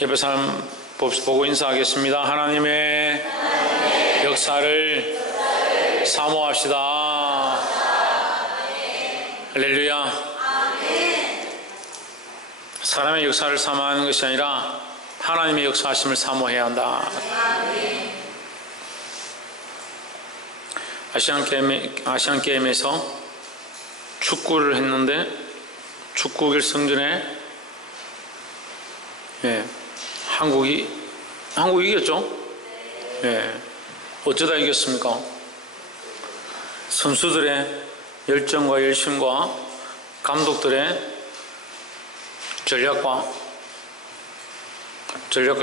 옆에 사람 보고 인사하겠습니다. 하나님의 역사를 사모합시다. 할렐루야. 사람의 역사를 사모하는 것이 아니라 하나님의 역사하심을 사모해야 한다. 아시안게임에서 축구를 했는데 축구 결승전에 한국이 이겼죠? 어쩌다 이겼습니까? 선수들의 열정과 열심과 감독들의 전략과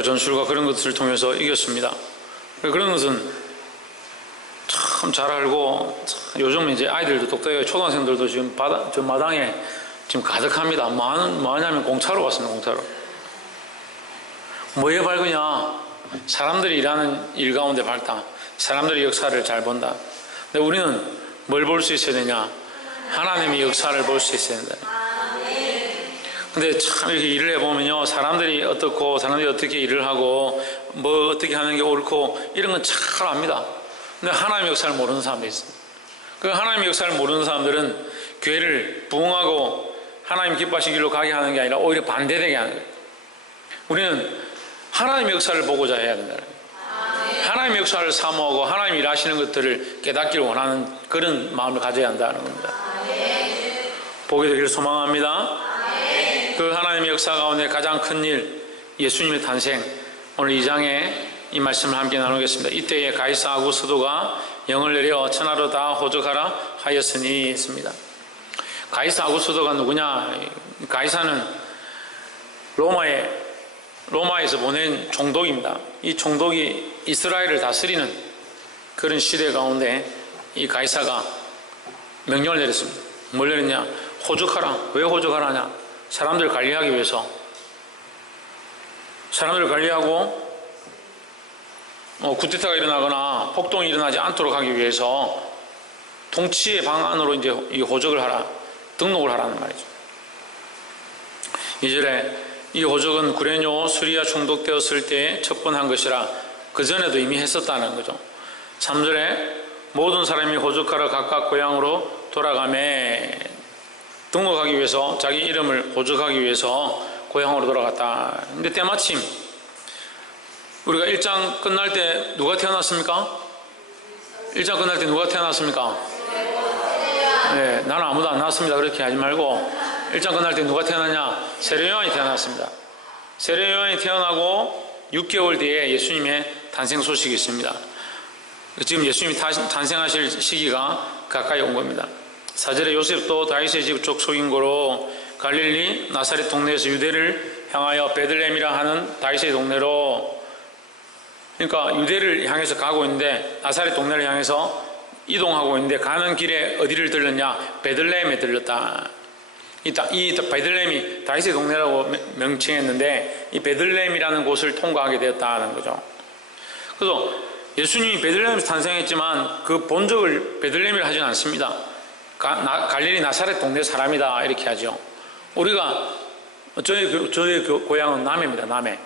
전술과 그런 것들을 통해서 이겼습니다. 그런 것은 참 잘 알고, 요즘 이제 아이들도 똑똑해요. 초등학생들도 지금 저 마당에 지금 가득합니다. 뭐하냐면 공차로 왔습니다. 공차로. 뭐에 밝으냐? 사람들이 일하는 일 가운데 밝다. 사람들의 역사를 잘 본다. 근데 우리는 뭘 볼 수 있어야 되냐? 하나님의 역사를 볼 수 있어야 된다. 근데 참 이렇게 일을 해보면요, 사람들이 어떻고 사람들이 어떻게 일을 하고 뭐 어떻게 하는 게 옳고 이런 건 잘 압니다. 근데 하나님의 역사를 모르는 사람들이 있습니다. 그 하나님의 역사를 모르는 사람들은 교회를 부흥하고 하나님 기뻐하신 길로 가게 하는 게 아니라 오히려 반대되게 하는 거예요. 우리는 하나님의 역사를 보고자 해야 된다. 하나님의 역사를 사모하고 하나님 일하시는 것들을 깨닫기를 원하는 그런 마음을 가져야 한다는 겁니다. 보게 되기를 소망합니다. 그 하나님의 역사 가운데 가장 큰 일, 예수님의 탄생, 오늘 2장에 이 말씀을 함께 나누겠습니다. 이때에 가이사 아구스도가 영을 내려 천하로 다 호적하라 하였으니 했습니다. 가이사 아구스도가 누구냐? 가이사는 로마에서 보낸 총독입니다. 이 총독이 이스라엘을 다스리는 그런 시대 가운데 이 가이사가 명령을 내렸습니다. 뭘 내렸냐? 호적하라. 왜 호적하라냐? 사람들을 관리하기 위해서. 사람들을 관리하고 쿠데타가 일어나거나 폭동이 일어나지 않도록 하기 위해서 통치의 방안으로 이제 이 호적을 하라, 등록을 하라는 말이죠. 2절에 이 호적은 구레뇨 수리아 총독되었을 때에 첩번한 것이라 그 전에도 이미 했었다는 거죠. 3절에 모든 사람이 호적하러 각각 고향으로 돌아가매, 등록하기 위해서 자기 이름을 호적하기 위해서 고향으로 돌아갔다. 근데 때마침 우리가 1장 끝날 때 누가 태어났습니까? 1장 끝날 때 누가 태어났습니까? 네, 나는 아무도 안 낳았습니다. 그렇게 하지 말고 1장 끝날 때 누가 태어났냐? 세례 요한이 태어났습니다. 세례 요한이 태어나고 6개월 뒤에 예수님의 탄생 소식이 있습니다. 지금 예수님이 탄생하실 시기가 가까이 온 겁니다. 4절에 요셉도 다윗의 집 족속인 거로 갈릴리 나사렛 동네에서 유대를 향하여 베들레헴이라 하는 다윗의 동네로, 그러니까 유대를 향해서 가고 있는데 나사렛 동네를 향해서 이동하고 있는데 가는 길에 어디를 들렀냐? 베들레헴에 들렀다. 이 베들레헴이 다윗의 동네라고 명칭했는데 이 베들레헴이라는 곳을 통과하게 되었다는 거죠. 그래서 예수님이 베들레헴에서 탄생했지만 그 본적을 베들레헴이라 하진 않습니다. 갈릴리 나사렛 동네 사람이다 이렇게 하죠. 우리가 저의 고향은 남해입니다. 남해.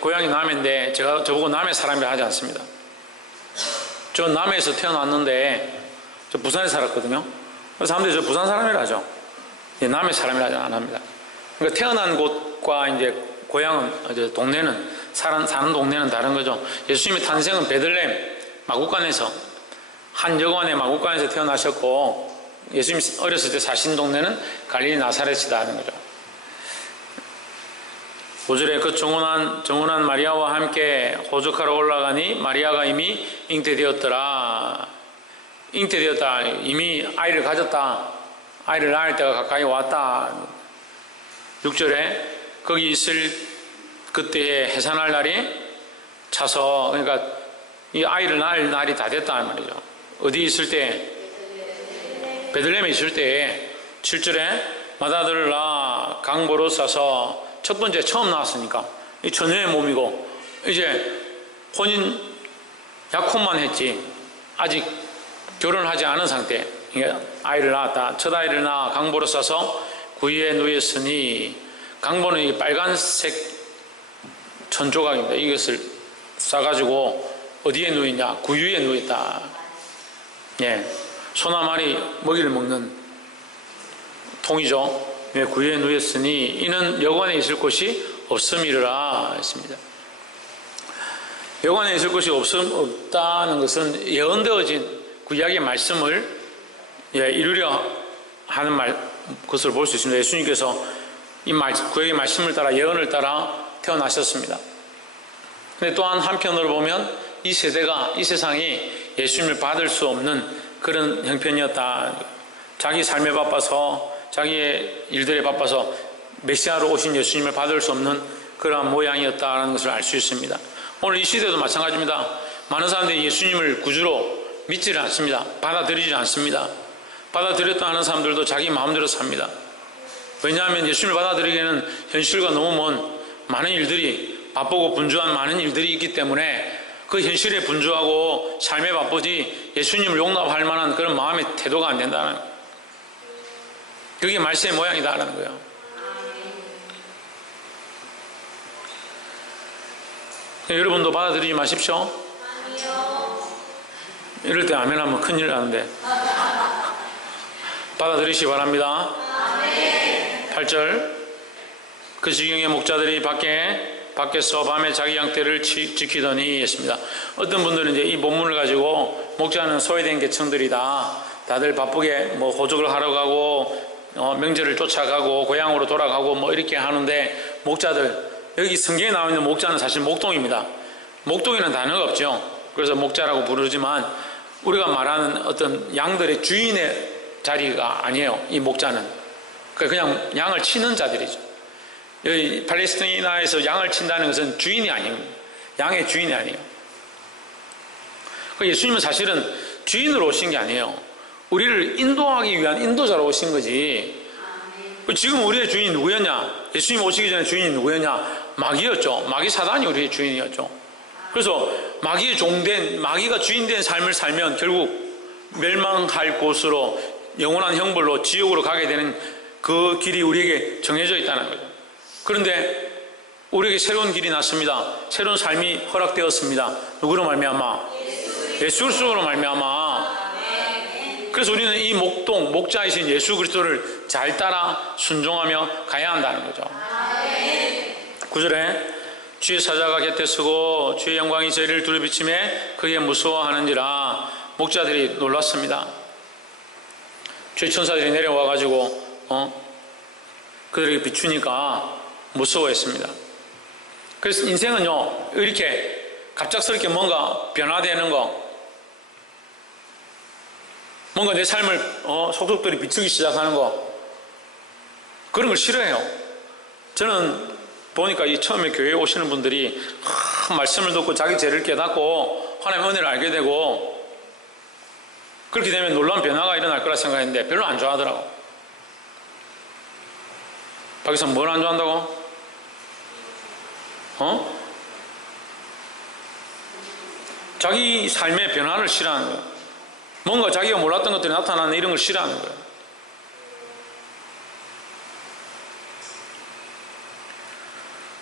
고향이 남해인데 저보고 남해 사람이라 하지 않습니다. 저 남해에서 태어났는데 저 부산에 살았거든요. 그래서 사람들이 저 부산 사람이라 하죠. 남해 사람이라 하지 안 합니다. 그러니까 태어난 곳과 이제 고향은, 동네는, 사는 동네는 다른 거죠. 예수님의 탄생은 베들레헴 마구간에서, 한 여관의 마구간에서 태어나셨고, 예수님이 어렸을 때 사신 동네는 갈릴리 나사렛이다 하는 거죠. 5절에 그 정혼한 마리아와 함께 호적하러 올라가니 마리아가 이미 잉태되었더라. 잉태되었다. 이미 아이를 가졌다. 아이를 낳을 때가 가까이 왔다. 6절에 거기 있을 그때에 해산할 날이 차서, 그러니까 이 아이를 낳을 날이 다 됐다는 말이죠. 어디 있을 때? 베들레헴에 있을 때에 7절에 맏아들을 낳아 강보로 싸서, 첫 번째 처음 나왔으니까 이 처녀의 몸이고 이제 혼인 약혼만 했지 아직 결혼을 하지 않은 상태. 아이를 낳았다. 첫 아이를 낳아 강보로 싸서 구유에 누였으니 강보는 이 빨간색 천조각입니다. 이것을 싸가지고 어디에 누워있냐? 구유에 누워있다. 예, 소나 말이 먹이를 먹는 통이죠. 예, 구유에 누웠으니 이는 여관에 있을 곳이 없음이라 했습니다. 여관에 있을 곳이 없다는 것은 예언되어진 구약의 말씀을 이루려 하는 것을 볼 수 있습니다. 예수님께서 이 구약의 말씀을 따라 예언을 따라 태어나셨습니다. 근데 또한 한편으로 보면 이 세대가, 이 세상이 예수님을 받을 수 없는 그런 형편이었다. 자기 삶에 바빠서, 자기의 일들에 바빠서 메시아로 오신 예수님을 받을 수 없는 그러한 모양이었다는 것을 알 수 있습니다. 오늘 이 시대도 마찬가지입니다. 많은 사람들이 예수님을 구주로 믿지를 않습니다. 받아들이지 않습니다. 받아들였다 하는 사람들도 자기 마음대로 삽니다. 왜냐하면 예수님을 받아들이기에는 현실과 너무 먼 많은 일들이, 바쁘고 분주한 많은 일들이 있기 때문에 그 현실에 분주하고 삶에 바쁘지 예수님을 용납할 만한 그런 마음의 태도가 안 된다는 거예요. 그게 말세의 모양이다라는 거예요. 여러분도 받아들이지 마십시오. 이럴 때 아멘 하면 큰일 나는데 받아들이시기 바랍니다. 8절 그 지경의 목자들이 밖에서 밤에 자기 양떼를 지키더니 했습니다. 어떤 분들은 이제 이 본문을 가지고 목자는 소외된 계층들이다. 다들 바쁘게 호적을 하러 가고 명절을 쫓아가고 고향으로 돌아가고 이렇게 하는데 목자들, 여기 성경에 나와 있는 목자는 사실 목동입니다. 목동에는 단어가 없죠. 그래서 목자라고 부르지만 우리가 말하는 어떤 양들의 주인의 자리가 아니에요. 이 목자는 그냥 양을 치는 자들이죠. 여기 팔레스티나에서 양을 친다는 것은 주인이 아닙니다. 양의 주인이 아니에요. 예수님은 사실은 주인으로 오신 게 아니에요. 우리를 인도하기 위한 인도자로 오신 거지. 지금 우리의 주인이 누구였냐? 예수님 오시기 전에 주인이 누구였냐? 마귀였죠. 마귀 사단이 우리의 주인이었죠. 그래서 마귀의 종된, 마귀가 주인된 삶을 살면 결국 멸망할 곳으로, 영원한 형벌로 지옥으로 가게 되는 그 길이 우리에게 정해져 있다는 거죠. 그런데 우리에게 새로운 길이 났습니다. 새로운 삶이 허락되었습니다. 누구로 말미암아? 예수 그리스도로 말미암아. 그래서 우리는 이 목자이신 예수 그리스도를 잘 따라 순종하며 가야 한다는 거죠. 9절에 주의 사자가 곁에 서고 주의 영광이 저희를 두루비침에 그게 무서워하는지라. 목자들이 놀랐습니다. 주의 천사들이 내려와가지고 그들에게 비추니까 무서워했습니다. 그래서 인생은요, 이렇게 갑작스럽게 뭔가 변화되는 거, 뭔가 내 삶을 속속들이 비추기 시작하는 거, 그런 걸 싫어해요. 저는 보니까 이 처음에 교회에 오시는 분들이 말씀을 듣고 자기 죄를 깨닫고 하나님의 은혜를 알게 되고 그렇게 되면 놀라운 변화가 일어날 거라 생각했는데 별로 안 좋아하더라고. 박이사 뭘 안 좋아한다고? 자기 삶의 변화를 싫어하는 거예요. 뭔가 자기가 몰랐던 것들이 나타나는 이런 걸 싫어하는 거예요.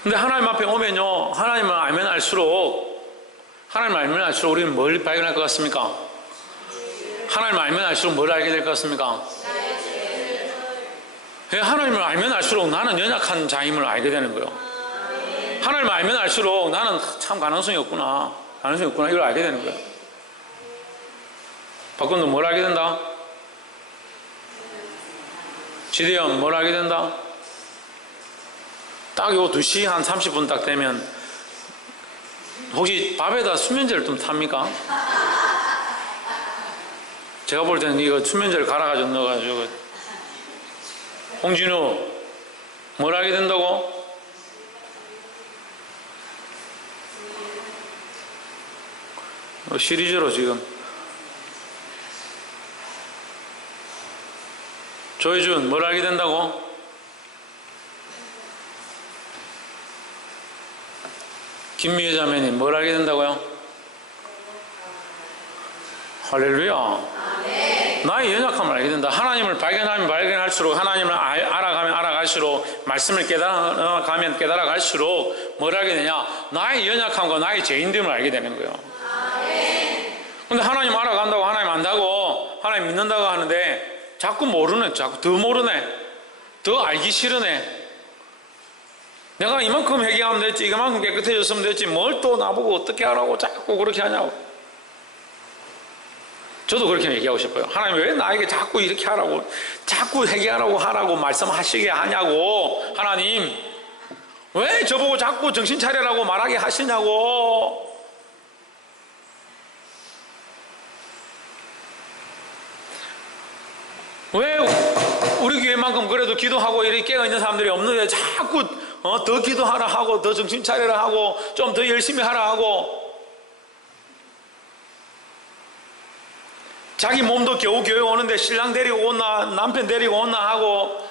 근데 하나님 앞에 오면요, 하나님을 알면 알수록 우리는 뭘 발견할 것 같습니까? 하나님을 알면 알수록 뭘 알게 될 것 같습니까? 하나님을 알면 알수록 나는 연약한 자임을 알게 되는 거예요. 하나님을 알면 알수록 나는 참 가능성이 없구나 이걸 알게 되는 거예요. 박건도 뭘 알게 된다? 지대현 뭘 알게 된다? 딱 요 2시 한 30분 딱 되면 혹시 밥에다 수면제를 좀 탑니까? 제가 볼 때는 이거 수면제를 갈아가지고 넣어가지고. 홍진우 뭘 알게 된다고? 시리즈로 지금. 조혜준 뭘 알게 된다고? 김미애 자매님 뭘 알게 된다고요? 할렐루야. 나의 연약함을 알게 된다. 하나님을 발견하면 발견할수록 하나님을 알아가면 깨달아갈수록, 말씀을 깨달아갈수록 뭘 알게 되냐? 나의 연약함과 나의 죄인됨을 알게 되는 거예요. 근데 하나님 알아간다고, 하나님 안다고, 하나님 믿는다고 하는데 자꾸 모르네. 자꾸 더 모르네. 더 알기 싫으네. 내가 이만큼 회개하면 됐지, 이만큼 깨끗해졌으면 됐지, 뭘 또 나보고 어떻게 하라고 자꾸 그렇게 하냐고. 저도 그렇게 얘기하고 싶어요. 하나님 왜 나에게 자꾸 이렇게 하라고, 자꾸 회개하라고 하라고 말씀하시게 하냐고. 하나님 왜 저보고 자꾸 정신 차리라고 말하게 하시냐고. 왜 우리 교회만큼 그래도 기도하고 이렇게 깨어있는 사람들이 없는데 자꾸 더 기도하라 하고, 더 정신 차리라 하고, 좀 더 열심히 하라 하고, 자기 몸도 겨우 교회 오는데 신랑 데리고 온나 남편 데리고 온나 하고.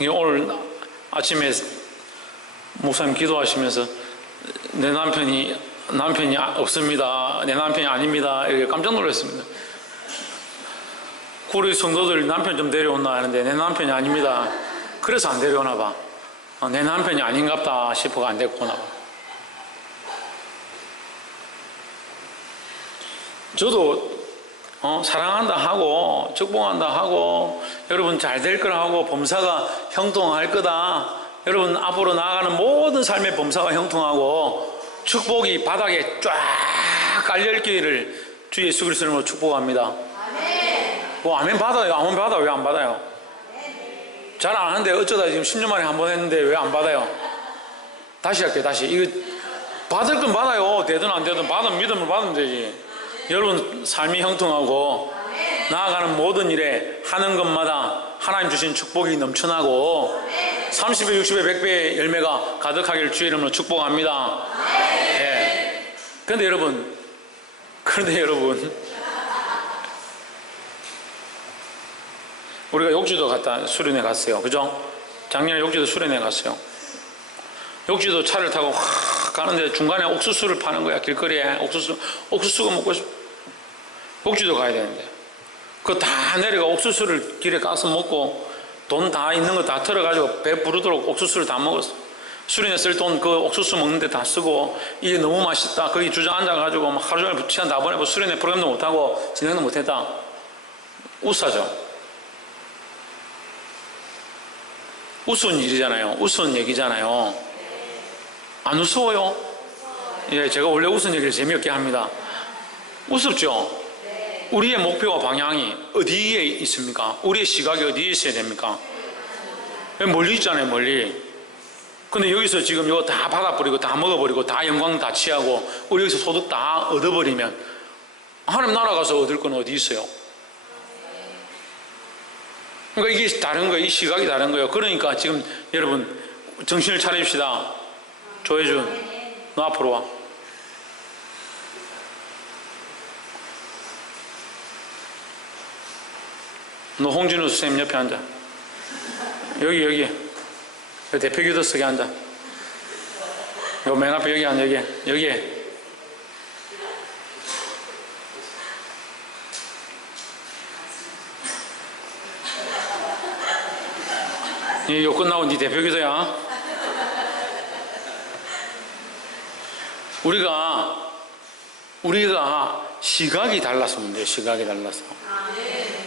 오늘 아침에 목사님 기도하시면서 내 남편이 없습니다, 내 남편이 아닙니다, 이렇게 깜짝 놀랐습니다. 우리 성도들 남편 좀 데려온나 하는데 내 남편이 아닙니다. 그래서 안 데려오나 봐. 내 남편이 아닌갑다 싶어가 안 데리고 오나 봐. 저도 사랑한다 하고 축복한다 하고 여러분 잘 될 거라 하고 범사가 형통할 거다, 여러분 앞으로 나아가는 모든 삶의 범사가 형통하고 축복이 바닥에 쫙 깔려있기를 주 예수 그리스도 이름으로 축복합니다. 아멘 받아요. 아멘 받아. 왜 안 받아요? 잘 안 하는데 어쩌다 지금 10년 만에 한 번 했는데 왜 안 받아요? 다시 할게요. 다시. 이거 받을 건 받아요. 되든 안 되든 받으면 믿음을 받으면 되지. 여러분 삶이 형통하고 나아가는 모든 일에 하는 것마다 하나님 주신 축복이 넘쳐나고 30배, 60배, 100배의 열매가 가득하기를 주의 이름으로 축복합니다. 예. 그런데 여러분 우리가 욕지도 갔다 수련회 갔어요. 그죠? 작년에 욕지도 수련회 갔어요. 욕지도 차를 타고 확 가는데 중간에 옥수수를 파는 거야. 길거리에 옥수수가 먹고 싶어. 욕지도 가야 되는데 그거 다 내려가 옥수수를 길에 가서 먹고 돈 다 있는 거 다 털어가지고 배 부르도록 옥수수를 다 먹었어. 수련회 쓸 돈 그 옥수수 먹는데 다 쓰고 이게 너무 맛있다. 거기 주저앉아가지고 막 하루 종일 시간 다 보내고 수련회 프로그램도 못하고 진행도 못했다. 우스하죠? 우스운 일이잖아요. 우스운 얘기잖아요. 안 우스워요? 예, 제가 원래 우스운 얘기를 재미없게 합니다. 우습죠? 우리의 목표와 방향이 어디에 있습니까? 우리의 시각이 어디에 있어야 됩니까? 멀리 있잖아요, 멀리. 근데 여기서 지금 이거 다 받아버리고 다 먹어버리고 다 영광 다 취하고 우리 여기서 소득 다 얻어버리면 하나님 나라 가서 얻을 건 어디 있어요? 그러니까 이게 다른 거예요. 이 시각이 다른 거예요. 그러니까 지금 여러분 정신을 차립시다. 조혜준, 너 앞으로 와. 너 홍진우 선생님 옆에 앉아. 여기 대표 기도석에 앉아. 요 맨 앞에 여기 앉아. 여기에. 이거 끝나고 네 대표 기도야. 우리가 시각이 달라서 문제예요. 시각이 달라서.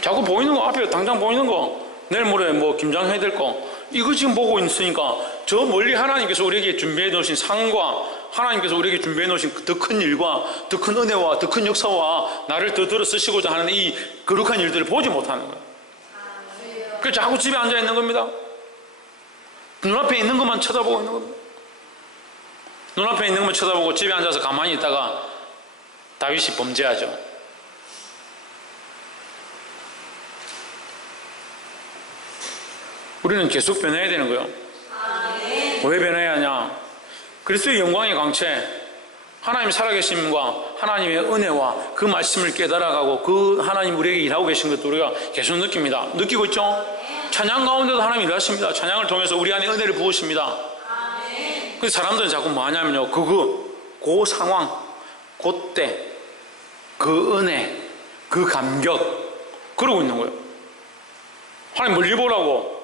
자꾸 보이는 거, 앞에 당장 보이는 거, 내일 모레 뭐 김장 해야 될 거, 이거 지금 보고 있으니까 저 멀리 하나님께서 우리에게 준비해 놓으신 상과 하나님께서 우리에게 준비해 놓으신 더 큰 일과 더 큰 은혜와 더 큰 역사와 나를 더 들어 쓰시고자 하는 이 거룩한 일들을 보지 못하는 거예요. 그래서 자꾸 집에 앉아 있는 겁니다. 눈앞에 있는 것만 쳐다보고 있는 겁니다. 눈앞에 있는 것만 쳐다보고 집에 앉아서 가만히 있다가 다윗이 범죄하죠. 우리는 계속 변해야 되는 거예요. 왜 변해야 하냐? 그리스도의 영광의 광채, 하나님 살아계심과 하나님의 은혜와 그 말씀을 깨달아가고 그 하나님 우리에게 일하고 계신 것도 우리가 계속 느낍니다. 느끼고 있죠? 찬양 가운데도 하나님이 일하십니다. 찬양을 통해서 우리 안에 은혜를 부으십니다. 그 사람들은 자꾸 뭐 하냐면요, 그 상황, 그때 그 은혜, 그 감격, 그러고 있는 거예요. 하나님 멀리 보라고.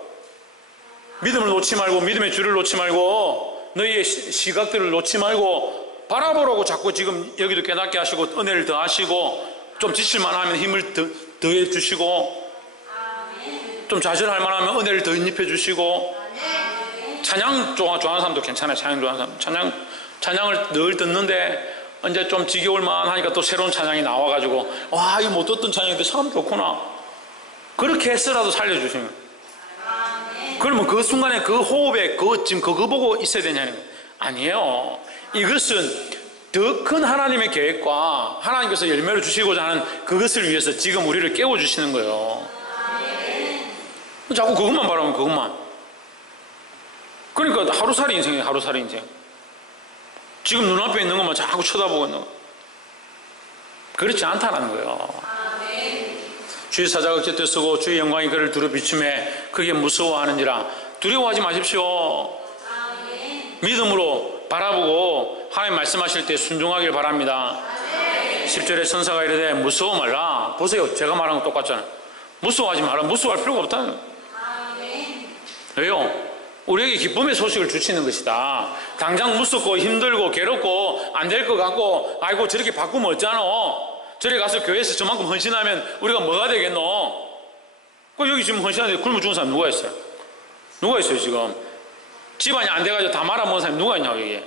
믿음을 놓지 말고, 믿음의 줄을 놓지 말고, 너희의 시각들을 놓지 말고 바라보라고. 자꾸 지금 여기도 깨닫게 하시고, 은혜를 더하시고, 좀 지칠만 하면 힘을 더해 주시고, 좀 좌절할 만하면 은혜를 더 인입해 주시고, 찬양 좋아하는 사람도 괜찮아요. 찬양 좋아하는 사람. 찬양을 늘 듣는데 이제 좀 지겨울 만하니까 또 새로운 찬양이 나와가지고, 와, 이거 못 듣던 찬양인데 참 좋구나. 그렇게 해서라도 살려주시면. 그러면 그 순간에 그 호흡에 지금 그거 보고 있어야 되냐는 거예요. 아니에요. 이것은 더 큰 하나님의 계획과 하나님께서 열매를 주시고자 하는 그것을 위해서 지금 우리를 깨워주시는 거예요. 자꾸 그것만 바라면 그것만. 그러니까 하루살이 인생이에요. 하루살이 인생. 지금 눈앞에 있는 것만 자꾸 쳐다보고 있는 거. 그렇지 않다는 거예요. 주의 사자가 곁에 서고 주의 영광이 그를 두루 비추매 그게 무서워하는지라. 두려워하지 마십시오. 믿음으로 바라보고 하나님 말씀하실 때 순종하길 바랍니다. 10절에 천사가 이르되 무서워 말라. 보세요, 제가 말한 거 똑같잖아요. 무서워하지 마라. 무서워할 필요가 없다는 거예요. 왜요? 우리에게 기쁨의 소식을 주시는 것이다. 당장 무섭고 힘들고 괴롭고 안 될 것 같고, 아이고 저렇게 바꾸면 어쩌노? 저리 가서 교회에서 저만큼 헌신하면 우리가 뭐가 되겠노? 여기 지금 헌신하는데 굶어 죽은 사람 누가 있어요? 누가 있어요 지금? 집안이 안 돼가지고 다 말아먹은 사람이 누가 있냐고 여기에.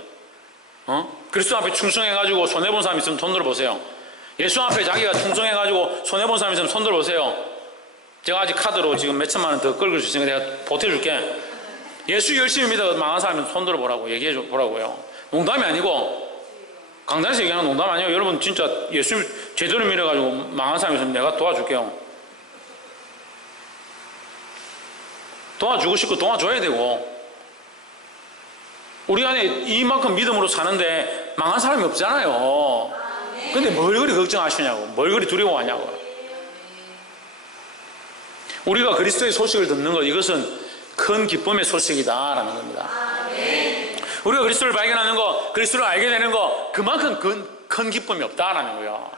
그리스도 앞에 충성해가지고 손해본 사람 있으면 손 들어보세요. 예수 앞에 자기가 충성해가지고 손해본 사람 있으면 손 들어보세요. 제가 아직 카드로 지금 몇 천만 원 더 긁을 수 있으니까 내가 보태줄게. 예수 열심히 믿어 망한 사람은 손 들어보라고 얘기해 보라고요. 농담이 아니고, 강단에서 얘기하는 농담 아니에요. 여러분 진짜 예수 제대로 믿어가지고 망한 사람이 있으면 내가 도와줄게요. 도와주고 싶고 도와줘야 되고. 우리 안에 이만큼 믿음으로 사는데 망한 사람이 없잖아요. 근데 뭘 그리 걱정하시냐고, 뭘 그리 두려워하냐고. 우리가 그리스도의 소식을 듣는 것, 이것은 큰 기쁨의 소식이다라는 겁니다. 우리가 그리스도를 발견하는 것, 그리스도를 알게 되는 것, 그만큼 큰 기쁨이 없다라는 거예요.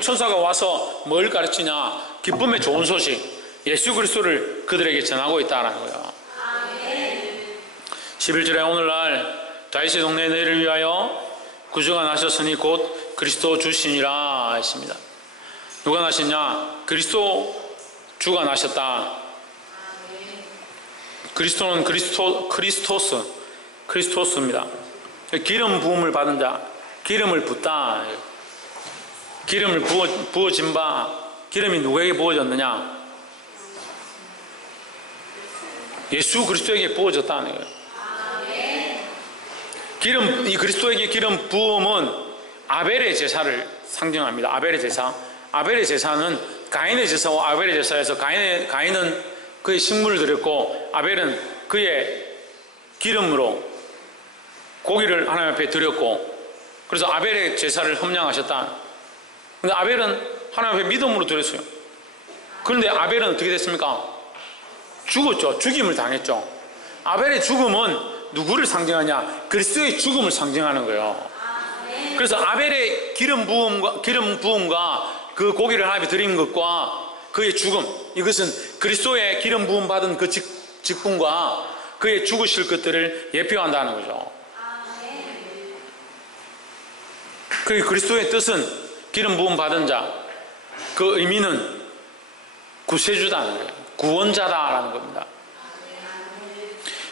천사가 와서 뭘 가르치냐? 기쁨의 좋은 소식, 예수 그리스도를 그들에게 전하고 있다라는 거예요. 11절에 오늘날 다윗의 동네 너희를 위하여 구주가 나셨으니 곧 그리스도 주시니라 했습니다. 누가 나셨냐? 그리스도 주가 나셨다. 그리스도는 크리스토스입니다. 기름 부음을 받은 자, 기름을 붓다. 기름을 부어진 바, 기름이 누구에게 부어졌느냐? 예수 그리스도에게 부어졌다는 거예요. 이 그리스도에게 기름 부음은 아벨의 제사를 상징합니다. 아벨의 제사. 아벨의 제사는 가인의 제사와 아벨의 제사에서 가인은 그의 식물을 드렸고 아벨은 그의 기름으로 고기를 하나님 앞에 드렸고, 그래서 아벨의 제사를 흠량하셨다. 근데 아벨은 하나님 앞에 믿음으로 드렸어요. 그런데 아벨은 어떻게 됐습니까? 죽었죠. 죽임을 당했죠. 아벨의 죽음은 누구를 상징하냐? 그리스도의 죽음을 상징하는 거예요. 그래서 아벨의 기름 부음과 그 고기를 하나님께 드린 것과 그의 죽음, 이것은 그리스도의 기름 부음 받은 그 직분과 그의 죽으실 것들을 예표한다는 거죠. 그 그리스도의 뜻은 기름 부음 받은 자, 그 의미는 구세주다는 거예요. 구원자다라는 겁니다.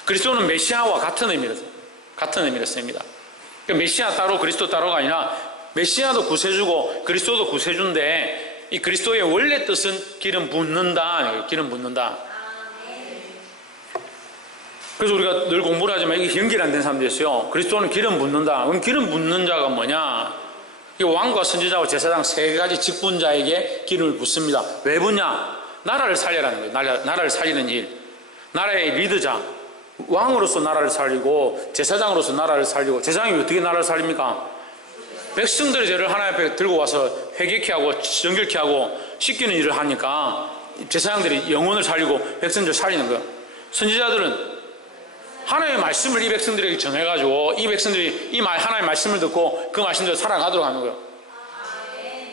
그리스도는 메시아와 같은 의미를 씁니다. 메시아 따로 그리스도 따로가 아니라 메시아도 구세주고 그리스도도 구세주인데, 이 그리스도의 원래 뜻은 기름 붓는다. 기름 붓는다. 그래서 우리가 늘 공부를 하지만 이게 연결 안 된 사람들이 있어요. 그리스도는 기름 붓는다. 그럼 기름 붓는 자가 뭐냐? 왕과 선지자와 제사장 세 가지 직분자에게 기름을 붓습니다. 왜 붓냐? 나라를 살리라는 거예요. 나라를 살리는 일. 나라의 리더자. 왕으로서 나라를 살리고 제사장으로서 나라를 살리고. 제사장이 어떻게 나라를 살립니까? 백성들의 죄를 하나님 앞에 들고 와서 회개케 하고 정결케 하고 씻기는 일을 하니까 제사장들이 영혼을 살리고 백성들을 살리는 거예요. 선지자들은 하나님의 말씀을 이 백성들에게 전해가지고 이 백성들이 하나님의 말씀을 듣고 그 말씀대로 살아가도록 하는 거예요.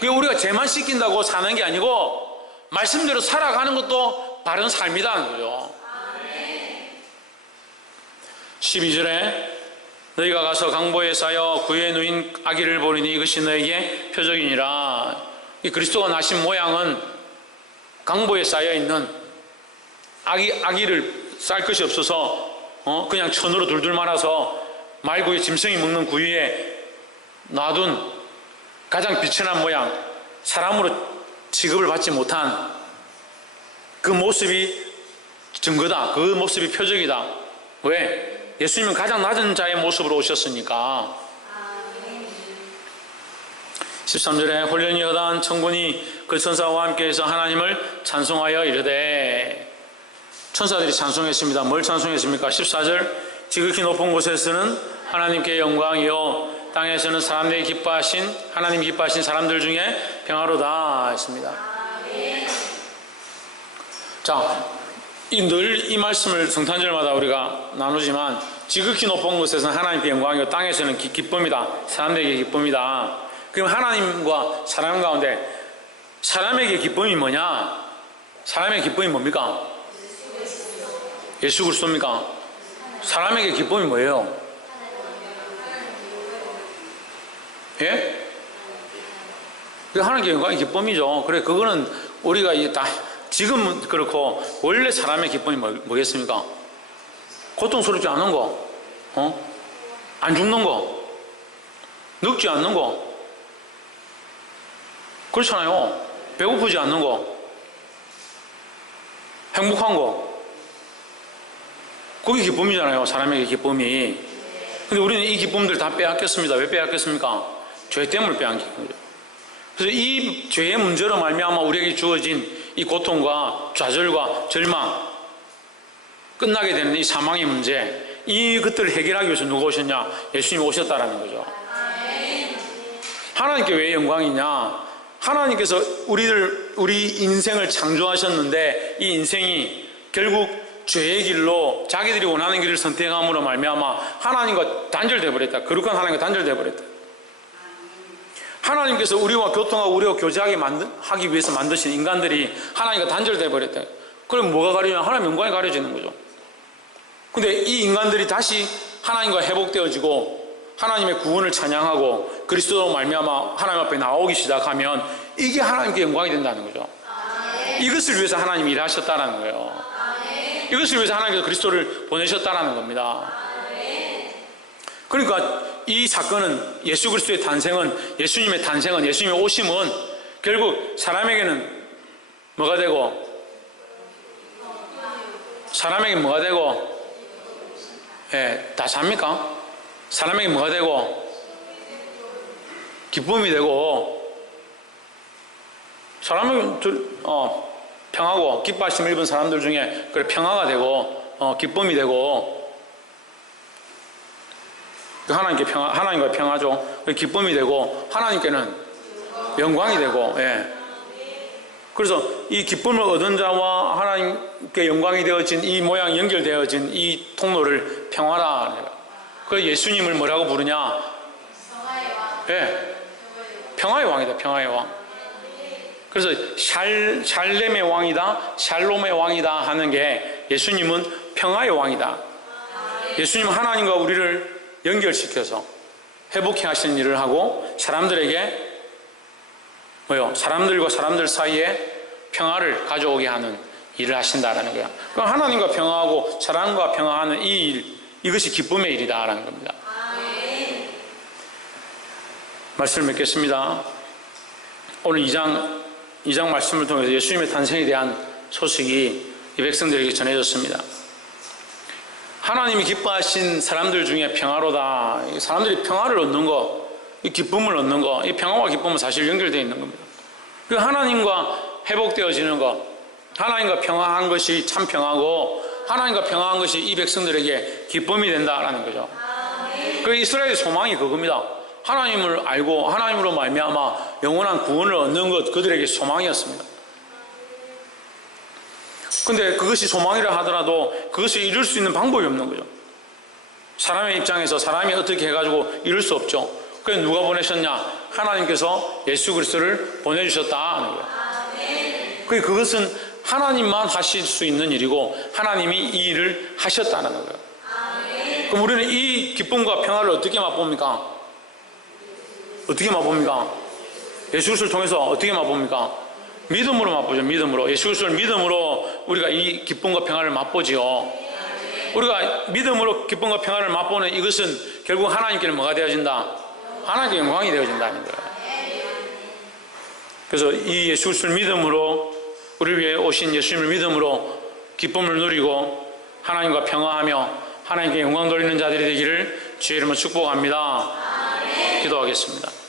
그게 우리가 죄만 씻긴다고 사는 게 아니고 말씀대로 살아가는 것도 바른 삶이라는 거죠. 12절에 너희가 가서 강보에 쌓여 구유에 누인 아기를 보리니 이것이 너에게 표적이니라. 이 그리스도가 나신 모양은 강보에 쌓여있는 아기를 쌀 것이 없어서 그냥 천으로 둘둘 말아서 말구의 짐승이 먹는 구유에 놔둔 가장 비천한 모양, 사람으로 취급을 받지 못한 그 모습이 증거다. 그 모습이 표적이다. 왜? 예수님은 가장 낮은 자의 모습으로 오셨으니까. 13절에 홀련히 허다한 천군이 그 천사와 함께해서 하나님을 찬송하여 이르되. 천사들이 찬송했습니다. 뭘 찬송했습니까? 14절 지극히 높은 곳에서는 하나님께 영광이요 땅에서는 사람들이 기뻐하신 하나님 기뻐하신 사람들 중에 평화로다 했습니다. 자, 늘 이 말씀을 성탄절마다 우리가 나누지만 지극히 높은 곳에서는 하나님께 영광이요 땅에서는 기쁨이다. 사람들에게 기쁨이다. 그럼 하나님과 사람 가운데 사람에게 기쁨이 뭐냐? 사람의 기쁨이 뭡니까? 예수 그리스도입니까? 사람에게 기쁨이 뭐예요? 예? 하나님께 영광의 기쁨이죠. 그래, 그거는 우리가 다 지금은 그렇고 원래 사람의 기쁨이 뭐겠습니까? 고통스럽지 않은 거, 안 죽는 거, 늙지 않는 거, 그렇잖아요. 배고프지 않는 거, 행복한 거, 그게 기쁨이잖아요. 사람에게 기쁨이. 근데 우리는 이 기쁨들 다 빼앗겼습니다. 왜 빼앗겼습니까? 죄 때문에 빼앗긴 거죠. 그래서 이 죄의 문제로 말미암아 우리에게 주어진 이 고통과 좌절과 절망, 끝나게 되는 이 사망의 문제, 이것들을 해결하기 위해서 누가 오셨냐? 예수님이 오셨다라는 거죠. 하나님께 왜 영광이냐? 하나님께서 우리 인생을 창조하셨는데 이 인생이 결국 죄의 길로 자기들이 원하는 길을 선택함으로 말미암아 하나님과 단절되어 버렸다. 거룩한 하나님과 단절되어 버렸다. 하나님께서 우리와 교통하고 우리와 교제하게 하기 위해서 만드신 인간들이 하나님과 단절되어 버렸다. 그럼 뭐가 가려지냐? 하나님 영광이 가려지는 거죠. 근데 이 인간들이 다시 하나님과 회복되어지고 하나님의 구원을 찬양하고 그리스도로 말미암아 하나님 앞에 나오기 시작하면 이게 하나님께 영광이 된다는 거죠. 이것을 위해서 하나님이 일하셨다는 거예요. 이것을 위해서 하나님께서 그리스도를 보내셨다는 겁니다. 그러니까 이 사건은 예수 그리스도의 탄생은 예수님의 탄생은 예수님의 오심은 결국 사람에게는 뭐가 되고 사람에게 뭐가 되고 다 잡니까? 사람에게 뭐가 되고 기쁨이 되고 사람에게 평하고 기뻐하심을 입은 사람들 중에 그래 평화가 되고 기쁨이 되고 하나님과 평화죠. 기쁨이 되고 하나님께는 영광이 되고 그래서 이 기쁨을 얻은 자와 하나님께 영광이 되어진 이 모양이 연결되어진 이 통로를 평화라. 그 예수님을 뭐라고 부르냐? 평화의 왕이다. 평화의 왕. 그래서 샬렘의 왕이다, 샬롬의 왕이다 하는 게 예수님은 평화의 왕이다. 예수님은 하나님과 우리를 연결시켜서 회복해 하시는 일을 하고 사람들에게 사람들과 사람들 사이에 평화를 가져오게 하는 일을 하신다라는 거야. 그럼 하나님과 평화하고 사람과 평화하는 이 일, 이것이 기쁨의 일이다라는 겁니다. 말씀을 맺겠습니다. 오늘 2장 말씀을 통해서 예수님의 탄생에 대한 소식이 이 백성들에게 전해졌습니다. 하나님이 기뻐하신 사람들 중에 평화로다. 사람들이 평화를 얻는 거, 이 기쁨을 얻는 거, 이 평화와 기쁨은 사실 연결되어 있는 겁니다. 그 하나님과 회복되어지는 것, 하나님과 평화한 것이 참 평화고 하나님과 평화한 것이 이 백성들에게 기쁨이 된다라는 거죠. 그 이스라엘의 소망이 그겁니다. 하나님을 알고 하나님으로 말미암아 영원한 구원을 얻는 것, 그들에게 소망이었습니다. 근데 그것이 소망이라 하더라도 그것을 이룰 수 있는 방법이 없는 거죠. 사람의 입장에서 사람이 어떻게 해가지고 이룰 수 없죠. 그래서 누가 보내셨냐? 하나님께서 예수 그리스도를 보내주셨다는 거예요. 그것은 하나님만 하실 수 있는 일이고 하나님이 이 일을 하셨다는 거예요. 그럼 우리는 이 기쁨과 평화를 어떻게 맛봅니까? 어떻게 맛봅니까? 예수 그리스도를 통해서 어떻게 맛봅니까? 믿음으로 맛보죠. 믿음으로. 예수 그리스도를 믿음으로 우리가 이 기쁨과 평화를 맛보지요. 우리가 믿음으로 기쁨과 평화를 맛보는 이것은 결국 하나님께는 뭐가 되어진다? 하나님께 영광이 되어진다는 거예요. 그래서 이 예수 그리스도를 믿음으로, 우리를 위해 오신 예수님을 믿음으로 기쁨을 누리고 하나님과 평화하며 하나님께 영광 돌리는 자들이 되기를 주의 이름으로 축복합니다. 기도하겠습니다.